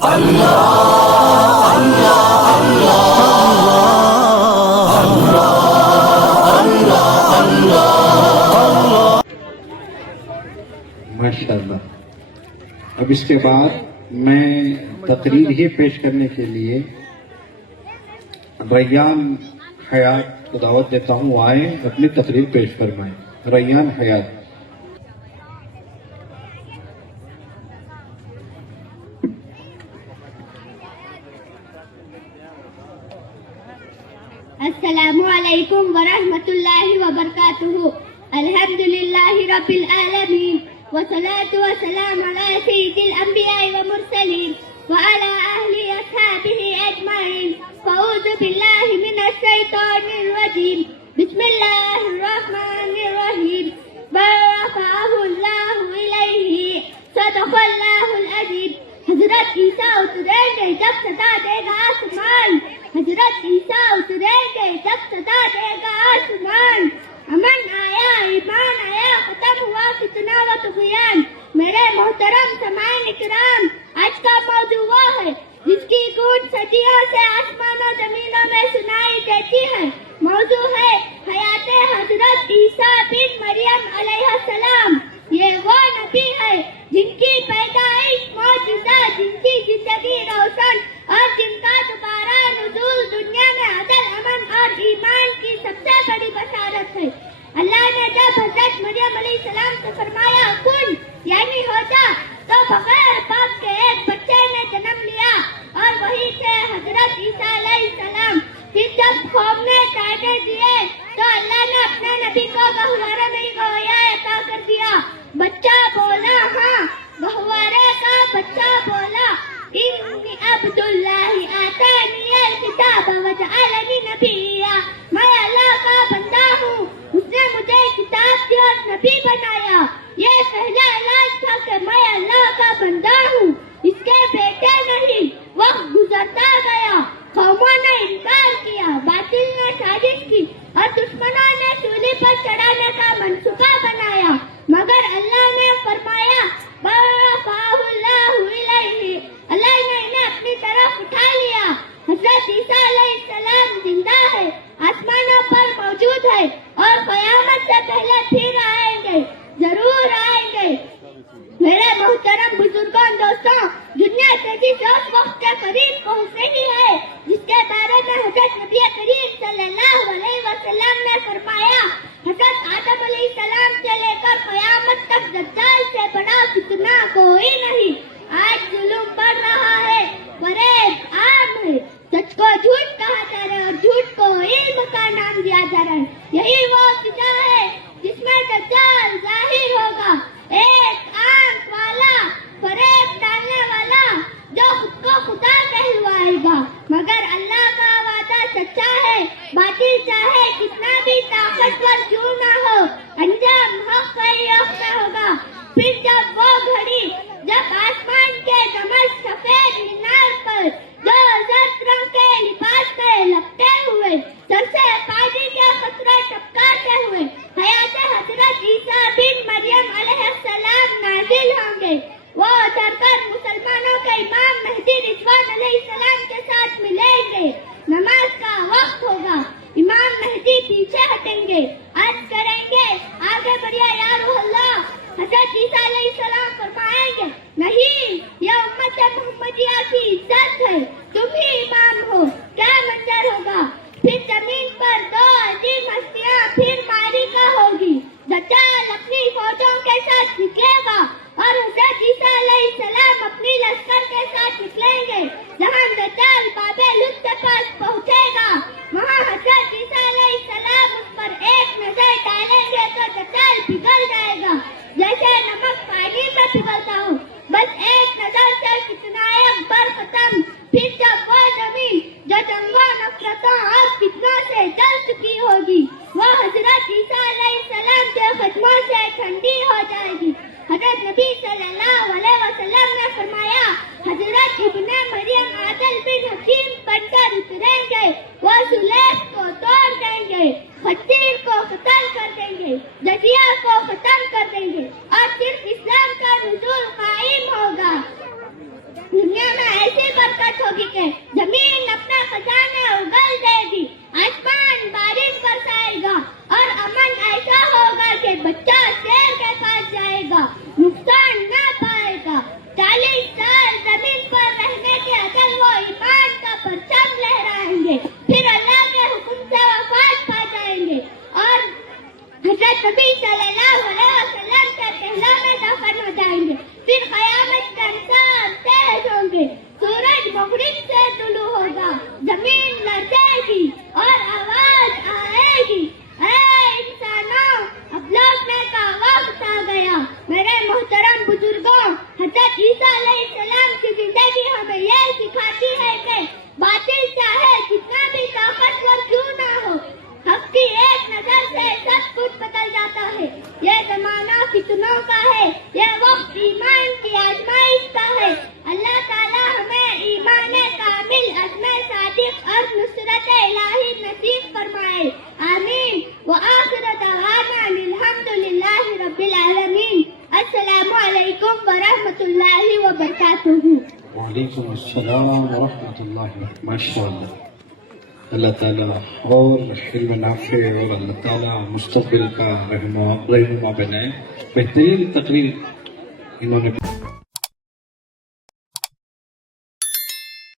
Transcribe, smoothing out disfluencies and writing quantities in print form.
ماشاءاللہ. اب اس کے بعد میں تقریر ہی پیش کرنے کے لیے ریان حیات کو دعوت دیتا ہوں، وہ آئیں اپنی تقریر پیش فرمائیں. ریان حیات. السلام علیکم ورحمۃ اللہ وبرکاتہ. الحمدللہ رب العالمین والصلاة والسلام علی سید الانبیاء والمرسلین وعلی اہل اصحابہ اجمعین. فاعوذ باللہ من الشیطان الرجیم. بسم اللہ الرحمن الرحیم. بل رفعہ اللہ الیہ. صدق اللہ العظیم. حضرت عیسیٰ اتریں گے جب صدا دے گا آسمان. حضرت عیسیٰ اتریں گے جب صدا دے گا آسمان. امن آیا، ایمان آیا، ختم ہوا فتنہ و طغیان. میرے محترم سامعین اکرام، آج کا موضوع وہ ہے جس کی گونج صدیوں سے آسمان و زمینوں میں سنائی دیتی ہے. موضوع ہے حیات حضرت عیسیٰ بن مریم علیہ السلام. یہ وہ نبی ہے جن کی پیدائش معجزہ، جن کی زندگی روشن اور جن کا دوبارہ نزول دنیا میں عدل، امن اور ایمان کی سب سے بڑی بشارت ہے. اللہ نے جب حضرت مریم علیہ السلام سے فرمایا کن یعنی ہو جا، تو بغیر باپ کے ایک بچے نے جنم لیا اور وہی تھے حضرت عیسیٰ علیہ السلام. پھر جب قوم نے تانے دیے تو اللہ نے اپنے نبی کو گہوارے میں ہی گویا عطا کر دیا. بچہ بولا، ہاں گہوارے کا بچہ بولا، انی عبداللہ آتانی الکتاب وجعلنی نبیا. میں اللہ کا بندہ ہوں، اس نے مجھے کتاب دی اور نبی بنایا. یہ پہلا اعلان تھا کہ میں اللہ کا بندہ ہوں، اس کے بیٹے نہیں. وقت گزرتا گیا، قوموں نے انکار کیا، باطل نے سازش کی اور دشمنوں نے سولی پر چڑھانے کا منصوبہ بنایا. مگر اللہ نے فرمایا بل رفعہ اللہ الیہ. اللہ نے انہیں اپنی طرف اٹھا لیا. حضرت عیسیٰ علیہ السلام زندہ ہے، آسمانوں پر موجود ہے اور قیامت سے پہلے پھر آئیں گے، ضرور آئیں گے. میرے محترم بزرگوں، دوستوں، دنیا تیزی سے اس وقت کے قریب پہنچ رہی ہے جس کے بارے میں حضرت نبی کریم صلی اللہ علیہ وسلم نے فرمایا حضرت آدم علیہ السلام سے لے کر قیامت تک دجال سے بڑا فتنہ کوئی نہیں. آج ظلم بڑھ رہا ہے، فریب عام ہے، سچ کو جھوٹ کہا جا رہا ہے اور جھوٹ کو علم کا نام دیا جا رہا ہے. یہی وہ فضا ہے جس میں دجال ظاہر ہوگا، ایک آنکھ والا، فریب ڈالنے والا جو خود کو خدا کہلوائے گا. مگر اللہ کا وعدہ سچا ہے، باطل چاہے کتنا بھی طاقتور کیوں نہ ہو، انجام حق ہی حق میں ہوگا. پھر جب وہ گھڑی جب آسمان کے دمش سفید مینار پر دو زرد رنگ کے لباس میں لپٹے ہوئے، سر سے پانی کے قطرے ٹپکاتے ہوئے حیات حضرت عیسیٰ بن مریم علیہ السلام نازل ہوں گے، وہ اتر کر مسلمانوں کے امام مہدی رضوان علیہ السلام کے ساتھ ملیں گے. نماز کا وقت ہوگا، امام مہدی پیچھے ہٹیں گے، عرض کریں گے آگے بڑھیا یا روح اللہ. حضرت عیسیٰ علیہ السلام فرمائیں گے نہیں، یہ امت محمدیہ کی عزت ہے، تم ہی امام ہو. کیا منظر ہوگا؟ پھر زمین پر دو عظیم ہستیاں، پھر معرکہ ہوگی. دجال اپنی فوجوں کے ساتھ نکلے گا اور حضرت عیسیٰ علیہ السلام اپنی لشکر کے ساتھ نکلیں گے. جہاں دجال باب لطف کے پاس پہنچے گا، وہاں حضرت عیسیٰ علیہ السلام اس پر ایک نظر ڈالیں گے تو دجال پگھل جائے گا جیسے نمک پانی میں پگھلتا ہو. بس ایک نظر سے فتنہ اکبر ختم. پھر جب وہ زمین جو جنگوں، نفرتوں اور فتنوں سے جل چکی ہوگی، وہ حضرت عیسیٰ علیہ السلام کے قدموں سے ٹھنڈی ہو جائے گی. حضرت نبی صلی اللہ علیہ وسلم نے فرمایا حضرت ابن مریم عادل بن حکیم بن کر اتریں گے، وہ سلیب کو توڑ دیں گے، خطیر کو قتل کر دیں گے، جزیہ کو ختم کر دیں گے اور صرف اسلام کا نزول قائم ہوگا. دنیا میں ایسی برکت ہوگی کہ زمین اپنا خزانہ اگل دے گی، آسمان بارش برسائے گا، اور امن ایسا ہوگا کہ بچہ شیر کے پاس جائے گا، نقصان نہ پائے گا۔ 40 سال زمین پر رہنے کے عدل و ایمان کا پرچم لہرائیں گے، پھر اللہ کے حکم سے وفات پا جائیں گے اور حضرت نبی صلی اللہ علیہ وسلم کے پہلا میں دفن ہو جائیں گے۔ پھر قیامت کا حساب تیز ہوں گے، سورج مغرب سے طلوع ہوگا، زمین لرزے گی اور آواز آئے گی، اے انسانوں اب لوٹنے کا وقت آ گیا۔ میرے محترم بزرگوں، حضرت عیسیٰ علیہ السلام کی زندگی ہمیں یہ سکھاتی ہے کہ باطل چاہے کتنا بھی طاقتور کیوں نہ ہو، حق کی ایک نظر سے سب کچھ بدل جاتا ہے۔ یہ زمانہ فتنوں کا ہے، یہ وقت ایمان کی آزمائش کا ہے۔ اللہ تعالی ہمیں ایمان کامل، عزم صادق اور نصرت الہی نصیب فرمائے، آمین۔ وآخر دعوانا الحمدللہ رب العالمین۔ السلام علیکم ورحمۃ اللہ وبرکاتہ۔ وعلیکم السلام ورحمۃ اللہ۔ ماشاء اللہ، اللہ تعالیٰ اور علم نافع اور اللہ تعالیٰ مستقبل کا رہنما بنائے۔ بہترین تقریر انہوں نے